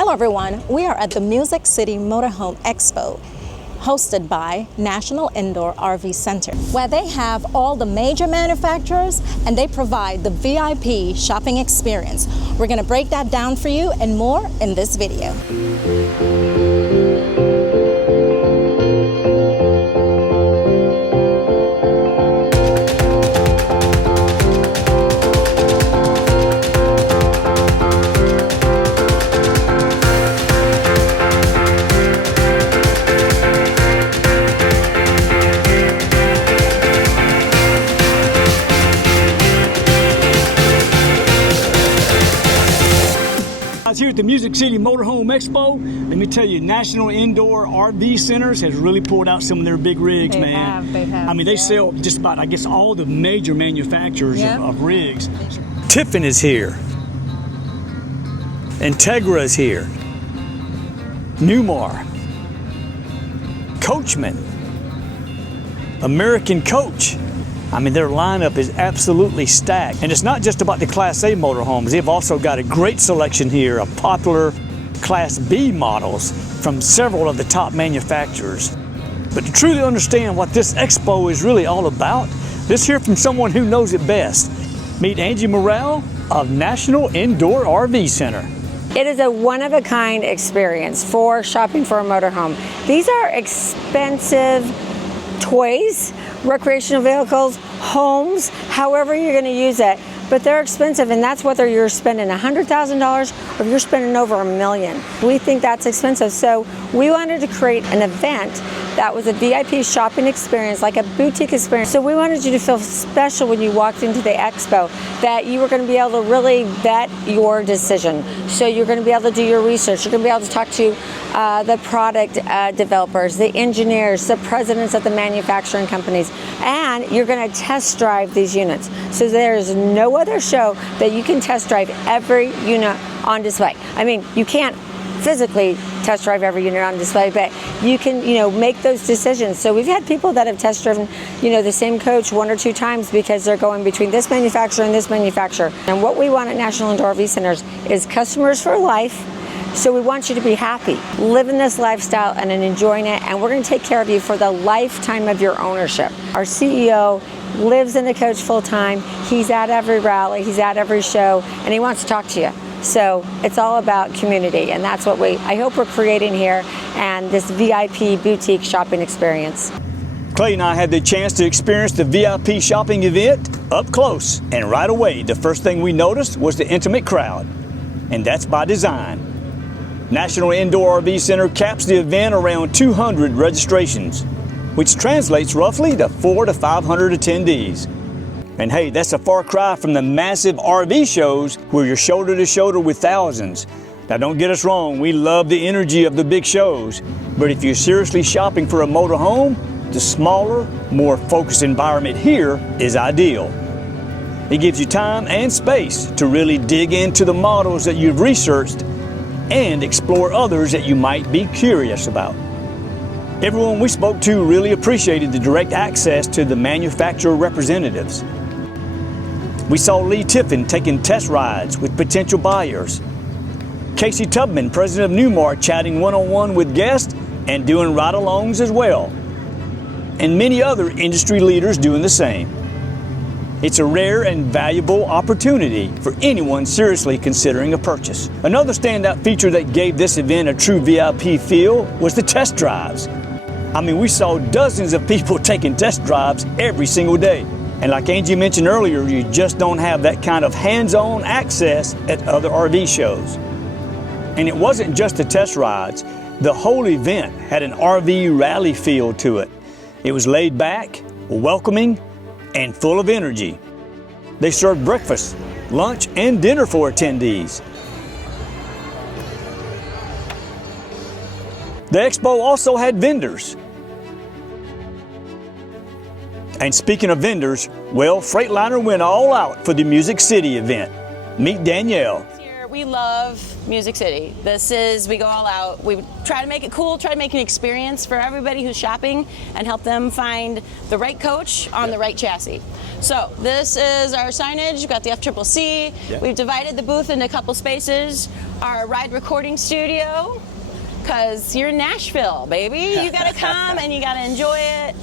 Hello everyone, we are at the Music City Motorhome Expo, hosted by National Indoor RV Center, where they have all the major manufacturers and they provide the VIP shopping experience. We're going to break that down for you and more in this video. Here at the Music City Motorhome Expo, let me tell you, National Indoor RV Centers has really pulled out some of their big rigs, They man. have. I mean, they sell just about, I guess, all the major manufacturers of rigs. Tiffin is here. Integra is here. Newmar. Coachman. American Coach. I mean, their lineup is absolutely stacked. And it's not just about the Class A motorhomes. They've also got a great selection here of popular Class B models from several of the top manufacturers. But to truly understand what this expo is really all about, let's hear from someone who knows it best. Meet Angie Morrell of National Indoor RV Center. It is a one-of-a-kind experience for shopping for a motorhome. These are expensive toys, recreational vehicles, homes, however you're going to use it, but they're expensive, and that's whether you're spending $100,000 or you're spending over $1 million. We think that's expensive, so we wanted to create an event that was a VIP shopping experience, like a boutique experience. So we wanted you to feel special when you walked into the expo, that you were going to be able to really vet your decision. So you're going to be able to do your research. You're going to be able to talk to the product developers, the engineers, the presidents of the manufacturing companies, and you're going to test drive these units. So there's no other show that you can test drive every unit on display. I mean, you can't physically test drive every unit on display, but you can, make those decisions. So we've had people that have test driven, the same coach 1 or 2 times because they're going between this manufacturer and this manufacturer. And what we want at National Indoor RV Centers is customers for life. So we want you to be happy, living this lifestyle and enjoying it, and we're going to take care of you for the lifetime of your ownership. Our CEO lives in the coach full time. He's at every rally, he's at every show, and he wants to talk to you. So it's all about community, and that's what I hope we're creating here, and this VIP boutique shopping experience. Clay and I had the chance to experience the VIP shopping event up close, and right away, the first thing we noticed was the intimate crowd, and that's by design. National Indoor RV Center caps the event around 200 registrations, which translates roughly to 400 to 500 attendees. And hey, that's a far cry from the massive RV shows where you're shoulder to shoulder with thousands. Now don't get us wrong, we love the energy of the big shows, but if you're seriously shopping for a motorhome, the smaller, more focused environment here is ideal. It gives you time and space to really dig into the models that you've researched and explore others that you might be curious about. Everyone we spoke to really appreciated the direct access to the manufacturer representatives. We saw Lee Tiffin taking test rides with potential buyers. Casey Tubman, president of Newmar, chatting one-on-one with guests and doing ride-alongs as well. And many other industry leaders doing the same. It's a rare and valuable opportunity for anyone seriously considering a purchase. Another standout feature that gave this event a true VIP feel was the test drives. I mean, we saw dozens of people taking test drives every single day. And like Angie mentioned earlier, you just don't have that kind of hands-on access at other RV shows. And it wasn't just the test rides. The whole event had an RV rally feel to it. It was laid back, welcoming, and full of energy. They served breakfast, lunch, and dinner for attendees. The expo also had vendors. And speaking of vendors, well, Freightliner went all out for the Music City event. Meet Danielle. we love Music City. We go all out. We try to make it cool, try to make an experience for everybody who's shopping and help them find the right coach on the right chassis. So this is our signage. We've got the FCCC. Yeah. We've divided the booth into a couple spaces. Our ride recording studio, because you're in Nashville, baby. You gotta come and you gotta enjoy it.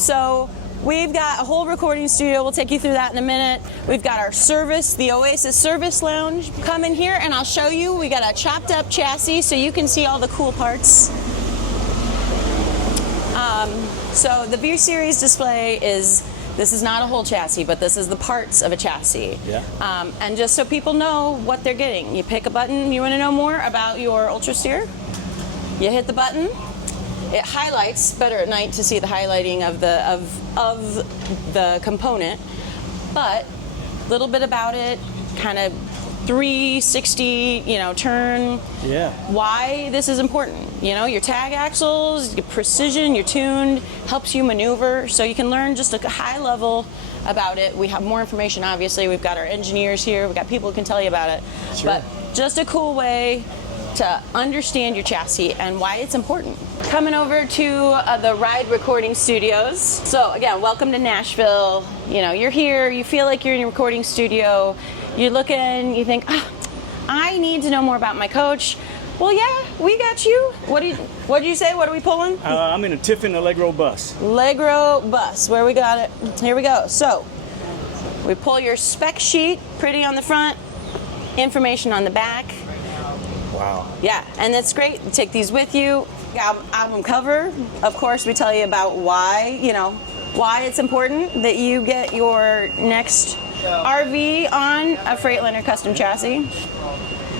So we've got a whole recording studio. We'll take you through that in a minute. We've got our service, the Oasis Service Lounge. Come in here and I'll show you. We got a chopped up chassis so you can see all the cool parts. So the View Series display this is not a whole chassis, but this is the parts of a chassis. Yeah. And just so people know what they're getting. You pick a button, you want to know more about your Ultra Steer? You hit the button. It highlights better at night to see the highlighting of the component, but a little bit about it, kind of 360, turn. Yeah. Why this is important. Your tag axles, your precision, your tuned, helps you maneuver, so you can learn just a high level about it. We have more information, obviously. We've got our engineers here. We've got people who can tell you about it. Sure. But just a cool way to understand your chassis and why it's important. Coming over to the Ride Recording Studios. So again, welcome to Nashville. You're here, you feel like you're in a recording studio. You're looking, you think, I need to know more about my coach. Well, yeah, we got you. What did you say? What are we pulling? I'm in a Tiffin Allegro bus. Allegro bus, where we got it. Here we go. So we pull your spec sheet, pretty on the front, information on the back. Wow. Yeah, and that's great. You take these with you. Album cover, of course, we tell you about why it's important that you get your next RV on a Freightliner custom chassis.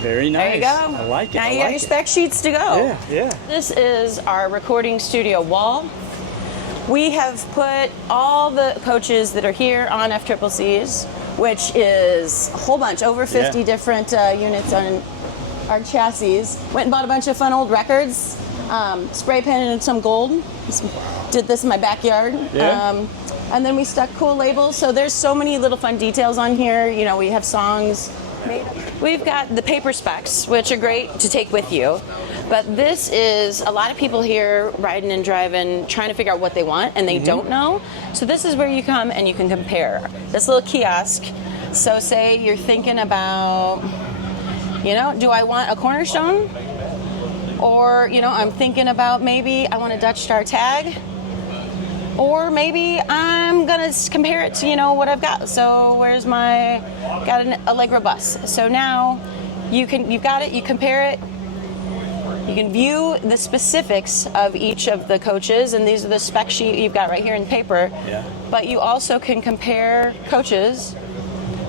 Very nice. There you go. I like it. Now you got your spec sheets to go. Yeah, yeah. This is our recording studio wall. We have put all the coaches that are here on FCCCs, which is a whole bunch, over 50 different units on our chassis. Went and bought a bunch of fun old records, spray painted some gold. Did this in my backyard. Yeah. And then we stuck cool labels. So there's so many little fun details on here. We have songs. We've got the paper specs, which are great to take with you. But this is a lot of people here riding and driving, trying to figure out what they want, and they don't know. So this is where you come and you can compare. This little kiosk. So say you're thinking about, do I want a Cornerstone? Or, I'm thinking about maybe I want a Dutch Star tag. Or maybe I'm gonna compare it to, what I've got. So got an Allegro bus. So now you've got it, you compare it. You can view the specifics of each of the coaches, and these are the spec sheet you've got right here in paper. Yeah. But you also can compare coaches.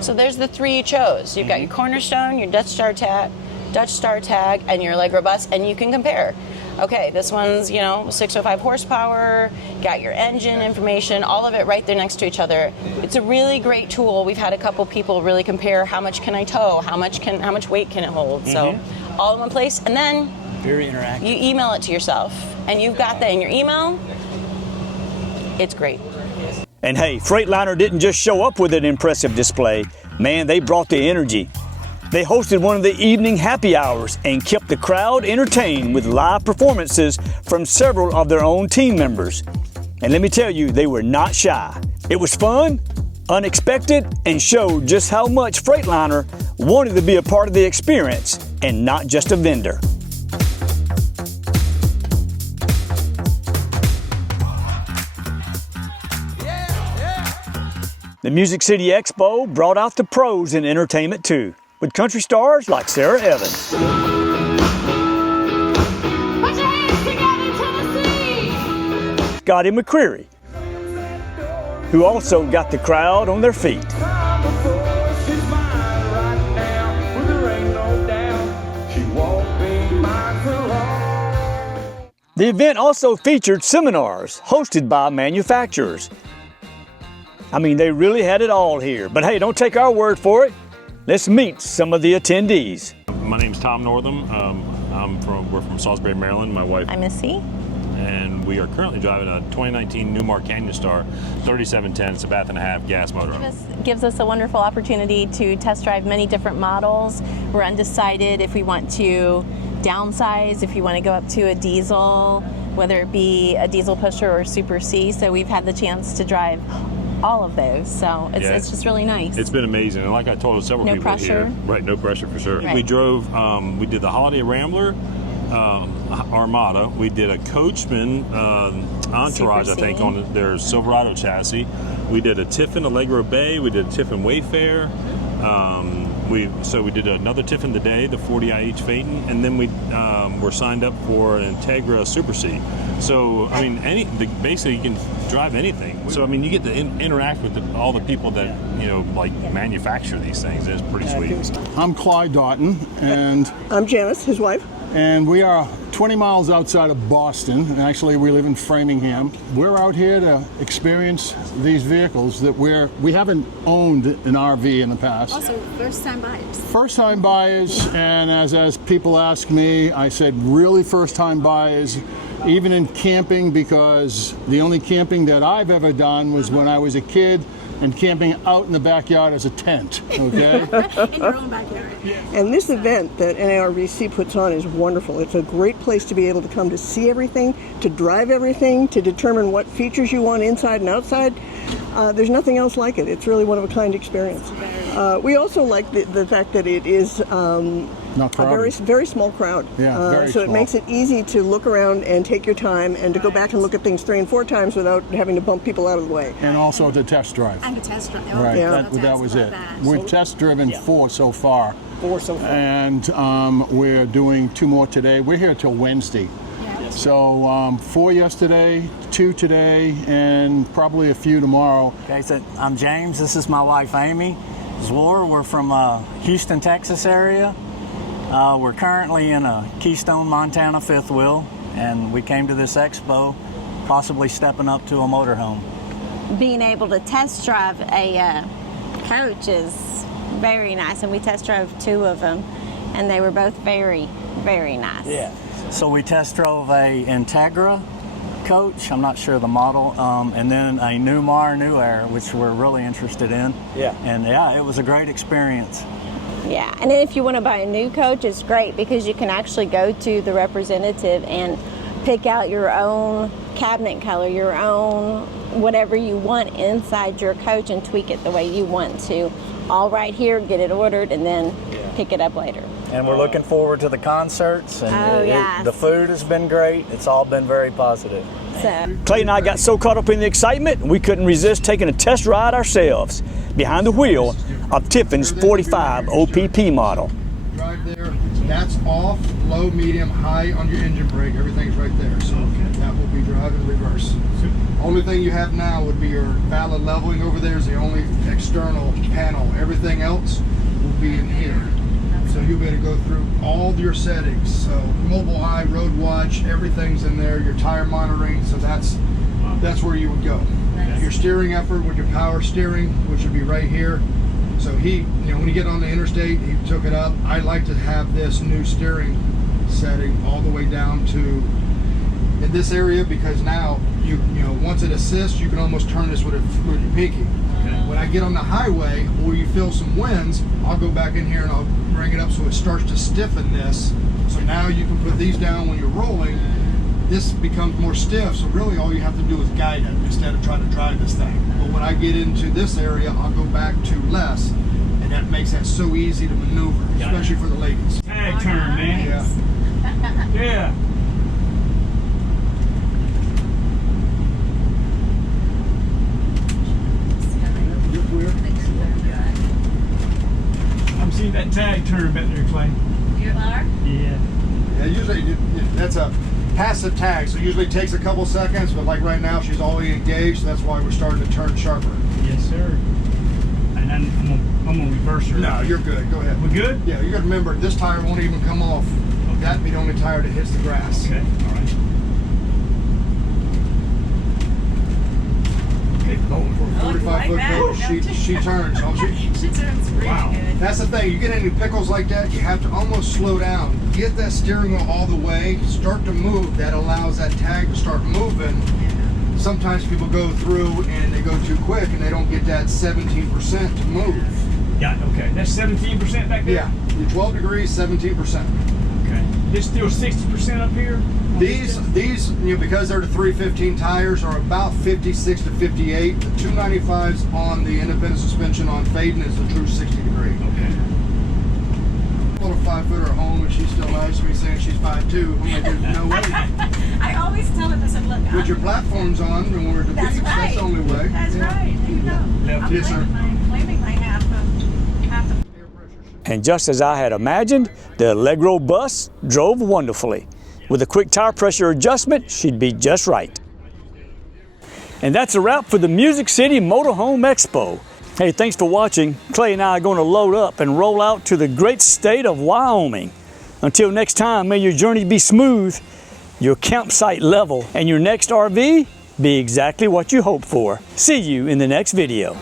So there's the three you chose. You've got your Cornerstone, your Dutch Star tag, and your Allegro bus, and you can compare. Okay, this one's, 605 horsepower, got your engine information, all of it right there next to each other. It's a really great tool. We've had a couple people really compare how much can I tow, how much weight can it hold. So all in one place, and then very interactive. You email it to yourself, and you've got that in your email. It's great. And hey, Freightliner didn't just show up with an impressive display. Man, they brought the energy. They hosted one of the evening happy hours and kept the crowd entertained with live performances from several of their own team members. And let me tell you, they were not shy. It was fun, unexpected, and showed just how much Freightliner wanted to be a part of the experience and not just a vendor. The Music City Expo brought out the pros in entertainment too, with country stars like Sarah Evans. Put your hands together, Tennessee! Scotty McCreery, who also got the crowd on their feet. The event also featured seminars hosted by manufacturers. I mean, they really had it all here. But hey, don't take our word for it. Let's meet some of the attendees. My name's Tom Northam. We're from Salisbury, Maryland. My wife. I'm Missy. and we are currently driving a 2019 Newmar Canyon Star 3710. It's a bath and a half gas motorhome. Gives us a wonderful opportunity to test drive many different models. We're undecided if we want to downsize, if you want to go up to a diesel, whether it be a diesel pusher or Super C. So we've had the chance to drive all of those. So it's just really nice. It's been amazing. And like I told several people pressure. here, right, no pressure for sure. Right. We drove, we did the Holiday Rambler, Armada. We did a Coachman Entourage, Super I think, C. on their Silverado chassis. We did a Tiffin Allegro Bay. We did a Tiffin Wayfair. We did another Tiffin today, the 40 IH Phaeton, and then we were signed up for an Integra Super C. So I mean, basically you can drive anything. So I mean, you get to interact with all the people that like manufacture these things. It's pretty sweet. I'm Clyde Doughton, and I'm Janice, his wife. And we are 20 miles outside of Boston. And actually, we live in Framingham. We're out here to experience these vehicles that we haven't owned an RV in the past. Also, first-time buyers. First-time buyers, and as people ask me, I said really first-time buyers, even in camping, because the only camping that I've ever done was when I was a kid, and camping out in the backyard as a tent, okay? In your own backyard. And this event that NIRVC puts on is wonderful. It's a great place to be able to come to see everything, to drive everything, to determine what features you want inside and outside. There's nothing else like it. It's really one of a kind experience. We also like the fact that it is Not a crowded. very small crowd. Yeah, very so it small. makes it easy to look around and take your time and to go back and look at things 3 and 4 times without having to bump people out of the way. And also to test drive. And a test drive. Right, Yeah. that was it. We've test driven 4 so far. 4 so far. And we're doing 2 more today. We're here till Wednesday. So 4 yesterday, 2 today, and probably a few tomorrow. Okay, so I'm James. This is my wife, Amy Zwar. We're from Houston, Texas area. We're currently in a Keystone, Montana fifth wheel, and we came to this expo possibly stepping up to a motorhome. Being able to test drive a coach is very nice, and we test drove 2 of them, and they were both very, very nice. Yeah. So we test drove a Integra coach, I'm not sure the model, and then a Newmar New Air, which we're really interested in. Yeah. And yeah, it was a great experience. Yeah, and then if you want to buy a new coach, it's great because you can actually go to the representative and pick out your own cabinet color, your own whatever you want inside your coach and tweak it the way you want to. All right here, get it ordered, and then pick it up later. And we're looking forward to the concerts, and yes. the food has been great. It's all been very positive. So. Clay and I got so caught up in the excitement, we couldn't resist taking a test ride ourselves behind the wheel of Tiffin's 45 OPP model. Drive there, that's off, low, medium, high on your engine brake, everything's right there. So that will be driving reverse. Only thing you have now would be your valid leveling over there is the only external panel. Everything else will be in here. So you'll be able to go through all your settings. So mobile eye, road watch, everything's in there, your tire monitoring, so that's where you would go. Your steering effort with your power steering, which would be right here. So when you get on the interstate, he took it up. I like to have this new steering setting all the way down to in this area, because now once it assists, you can almost turn this with your pinky. When I get on the highway or you feel some winds, I'll go back in here and I'll bring it up so it starts to stiffen this. So now you can put these down when you're rolling. This becomes more stiff, so really all you have to do is guide it instead of trying to drive this thing. But when I get into this area, I'll go back to less, and that makes that so easy to maneuver, especially for the ladies. Tag turn, man. Yeah. Yeah. I'm seeing that tag turn back there, Clay. You are? Yeah. Yeah, usually that's a passive tag, so it usually takes a couple seconds, but like right now she's already engaged, so that's why we're starting to turn sharper. Yes, sir. And I'm gonna reverse her. No, you're good. Go ahead. We good? Yeah, you got to remember this tire won't even come off. Okay. That'd be the only tire that hits the grass. Okay. All right. 45-foot pedal, she turns. She turns really good. That's the thing. You get any pickles like that, you have to almost slow down. Get that steering wheel all the way, start to move. That allows that tag to start moving. Sometimes people go through and they go too quick and they don't get that 17% to move. Yeah, okay. That's 17% back there? Yeah, you're 12 degrees, 17%. Okay. There's still 60% up here? These, because they're the 315 tires, are about 56 to 58. The 295s on the independent suspension on fading is the true 60 degree. Okay. Little 5-footer at home, and she still loves me saying she's 5'2". I'm like, there's no way. I always tell them, I said, look, With your platforms on when we're at the beach, that's the only way. That's right. There you go. Yes, sir. I'm claiming my half the And just as I had imagined, the Allegro bus drove wonderfully. With a quick tire pressure adjustment, she'd be just right. And that's a wrap for the Music City Motorhome Expo. Hey, thanks for watching. Clay and I are going to load up and roll out to the great state of Wyoming. Until next time, may your journey be smooth, your campsite level, and your next RV be exactly what you hoped for. See you in the next video.